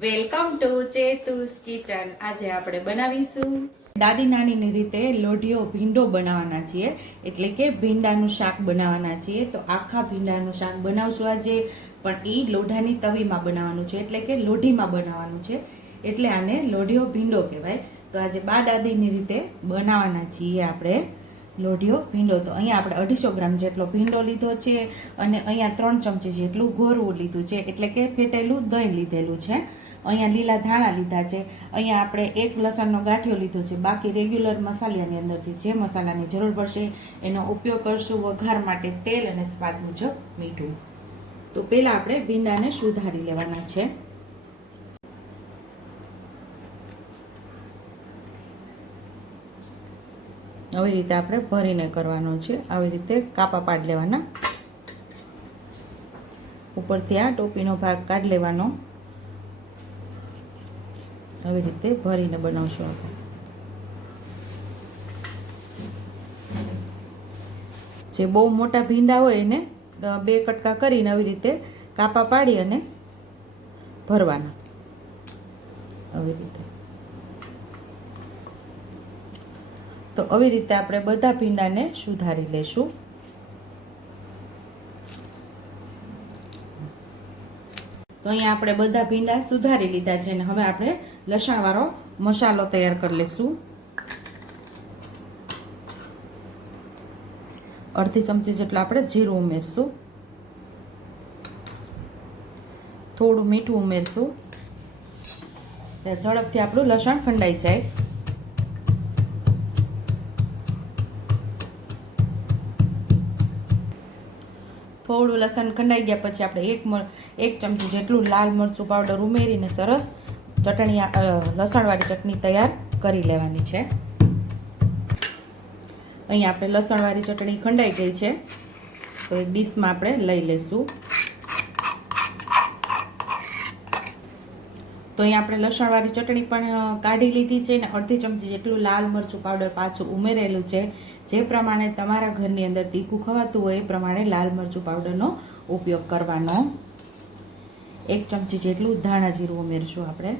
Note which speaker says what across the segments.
Speaker 1: Welcome to ચેતુસ kitchen. આજે આપણે બનાવીશું દાદી નાનીની રીતે લોઢીઓ ભીંડો બનાવવાના છીએ. એટલે કે ભીંડાનું શાક બનાવવાના છીએ. તો આખા ભીંડાનું શાક બનાવશું આજે. પણ એ લોઢાની તવીમાં બનાવવાનું છે. એટલે કે લોઢીમાં બનાવવાનું છે. એટલે આને લોઢીઓ ભીંડો કહેવાય. તો આજે બા દાદીની રીતે બનાવવાના છીએ આપણે. લોઢિયો ભીંડો. તો અહીંયા આપણે અઢીસો ગ્રામ જેટલો ભીંડો લીધો છે અને અહીંયા ત્રણ ચમચી જેટલું ઘોરવું લીધું છે. એટલે કે ફેટેલું દહીં લીધેલું છે. અહીંયા લીલા ધાણા લીધા છે. અહીંયા આપણે એક લસણનો ગાંઠિયો લીધો છે. બાકી રેગ્યુલર મસાલાની અંદરથી જે મસાલાની જરૂર પડશે એનો ઉપયોગ કરશું વઘાર માટે તેલ અને સ્વાદ મુજબ મીઠું. તો પહેલાં આપણે ભીંડાને સુધારી લેવાના છે. આવી રીતે આપણે ભરીને કરવાનો છે. આવી રીતે કાપા પાડી લેવાના. ઉપરથી આ ટોપીનો ભાગ કાઢી લેવાનો. આવી રીતે ભરીને બનાવશું આપણે. જે બહુ મોટા ભીંડા હોય એને બે કટકા કરીને આવી રીતે કાપા પાડી અને ભરવાના. આવી રીતે. તો આવી રીતે આપણે બધા ભીંડાને સુધારી લેશું. તો અહીંયા આપણે બધા ભીંડા સુધારી લીધા છે અને હવે આપણે લસણવાળો મસાલો તૈયાર કરી લઈશું અડધી ચમચી જેટલું આપણે જીરું ઉમેરશું. થોડું મીઠું ઉમેરશું. ઝડપથી આપણું લસણ ખંડાઈ જાય. થોડું લસણ ખંડાઈ ગયા પછી આપણે એક એક ચમચી જેટલું લાલ મરચું પાવડર ઉમેરીને સરસ ચટણી લસણવાળી ચટણી તૈયાર કરી લેવાની છે. અહીંયા આપણે લસણવાળી ચટણી ખંડાઈ ગઈ છે. તો એક ડીશમાં આપણે લઈ લેશું. તો અહીંયા આપણે લસણવાળી ચટણી પણ કાઢી લીધી છે અને અડધી ચમચી જેટલું લાલ મરચું પાવડર પાછું ઉમેરેલું છે. જે પ્રમાણે તમારા ઘરની અંદર તીખું ખવાતું હોય એ પ્રમાણે લાલ મરચું પાવડરનો ઉપયોગ કરવાનો. એક ચમચી જેટલું ધાણા જીરું ઉમેરશું આપણે.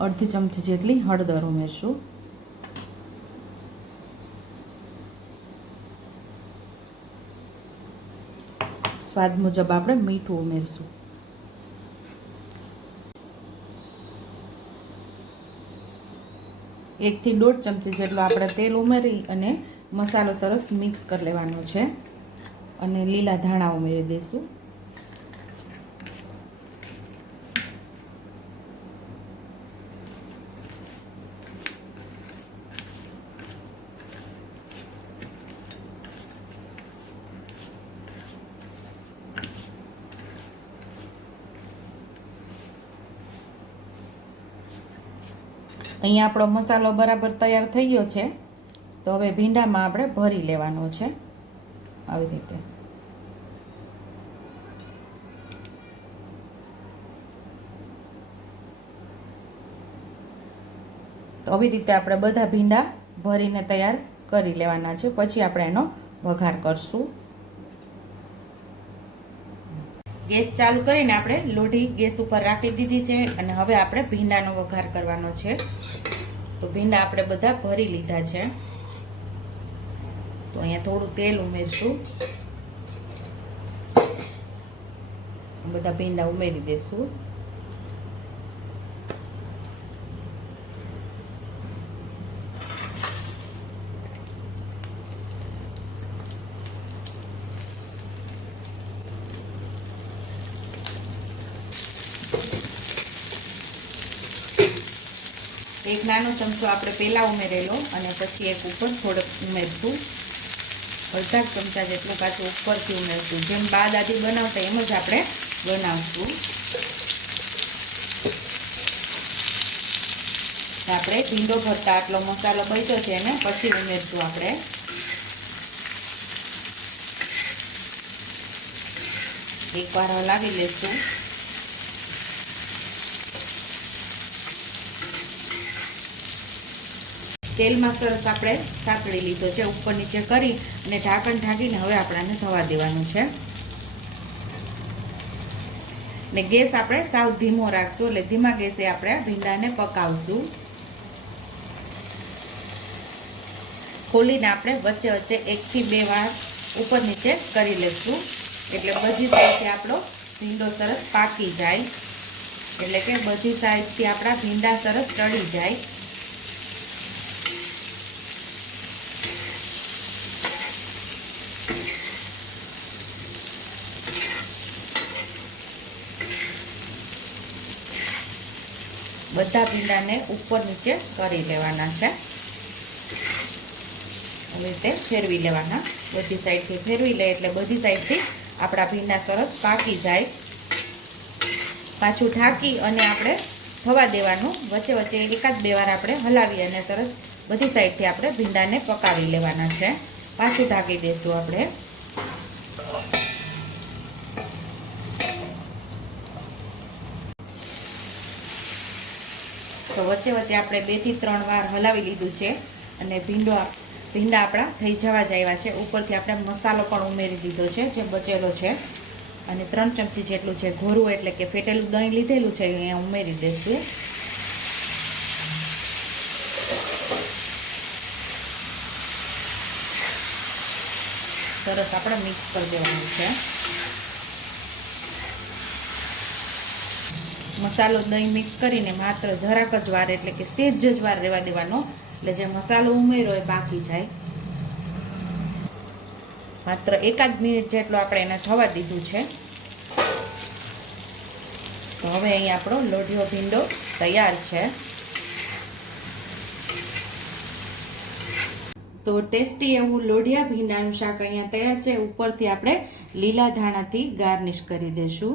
Speaker 1: અડધી ચમચી જેટલી હળદર ઉમેરશું. સ્વાદ મુજબ આપણે મીઠું ઉમેરશું. એકથી દોઢ ચમચી જેટલું આપણે તેલ ઉમેરી અને મસાલો સરસ મિક્સ કરી લેવાનો છે. અને લીલા ધાણા ઉમેરી દઈશું. અહીંયા આપણો મસાલો બરાબર તૈયાર થઈ ગયો છે. તો હવે ભીંડામાં આપણે ભરી લેવાનો છે. આવી રીતે. તો આવી રીતે આપણે બધા ભીંડા ભરીને તૈયાર કરી લેવાના છે. પછી આપણે એનો વઘાર કરશું. ગેસ ચાલુ કરીને આપણે લોઢી ગેસ ઉપર રાખી દીધી છે અને હવે આપણે ભીંડાનો વઘાર કરવાનો છે. તો ભીંડા આપણે બધા ભરી લીધા છે. તો અહીંયા થોડું તેલ ઉમેરશું. બધા ભીંડા ઉમેરી દઈશું એક નાનો ચમચો આપણે પહેલાં ઉમેરેલો અને પછી એક ઉપર થોડોક ઉમેરશું. અડધા ચમચા જેટલું પાછું ઉપરથી ઉમેરશું. જેમ બા દાદી બનાવતા એમ જ આપણે બનાવશું. આપણે ભીંડો ભરતા આટલો મસાલો બચ્યો છે એને પછી ઉમેરશું આપણે. એકવાર હલાવી લઈશું તેલમાં સરસ આપણે સાતળી લીધો છે, ઉપર નીચે કરી અને ઢાંકણ ઢાંકીને હવે આપણાને થવા દેવાનું છે. ને ગેસ આપણે સાવ ધીમો રાખશું, એટલે ધીમા ગેસે આપણે ભીંડાને પકાવશું. ખોલીને આપણે વચ્ચે વચ્ચે એકથી બે વાર ઉપર નીચે કરી લઈશું એટલે બધી સાઈડથી આપણો ભીંડો સરસ પાકી જાય. એટલે કે બધી સાઈડથી આપણા ભીંડા સરસ ચડી જાય. બધા ભીંડાને ઉપર નીચે કરી લેવાના છે. આવી રીતે ફેરવી લેવાના. બધી સાઈડથી ફેરવી લે એટલે બધી સાઈડથી આપણા ભીંડા સરસ પાકી જાય. પાછું ઢાંકી અને આપણે થવા દેવાનું. વચ્ચે વચ્ચે એકાદ બે વાર આપણે હલાવી અને સરસ બધી સાઈડથી આપણે ભીંડાને પકાવી લેવાના છે. પાછું ઢાંકી દઈશું આપણે. તો વચ્ચે વચ્ચે આપણે બેથી ત્રણ વાર હલાવી લીધું છે અને ભીંડો ભીંડા આપણા થઈ જવા જ આવ્યા છે. ઉપરથી આપણે મસાલો પણ ઉમેરી દીધો છે, જે બચેલો છે. અને ત્રણ ચમચી જેટલું છે ઘોરું, એટલે કે ફેટેલું દહીં લીધેલું છે, એ ઉમેરી દઈશું. સરસ આપણે મિક્સ કરી દેવાનું છે. મસાલો દહીં મિક્સ કરીને માત્ર જરાક જ વાર એટલે કે સેજ જ વાર રહેવા દેવાનો. એટલે જે મસાલો ઉમેર્યો એ બાકી જાય. માત્ર એકાદ મિનિટ જેટલો આપણે એને થવા દીધું છે. તો હવે અહીં આપણો લોઢિયો ભીંડો તૈયાર છે. તો ટેસ્ટી એવું લોઢિયા ભીંડાનું શાક અહીંયા તૈયાર છે. ઉપરથી આપણે લીલા ધાણાથી ગાર્નિશ કરી દઈશું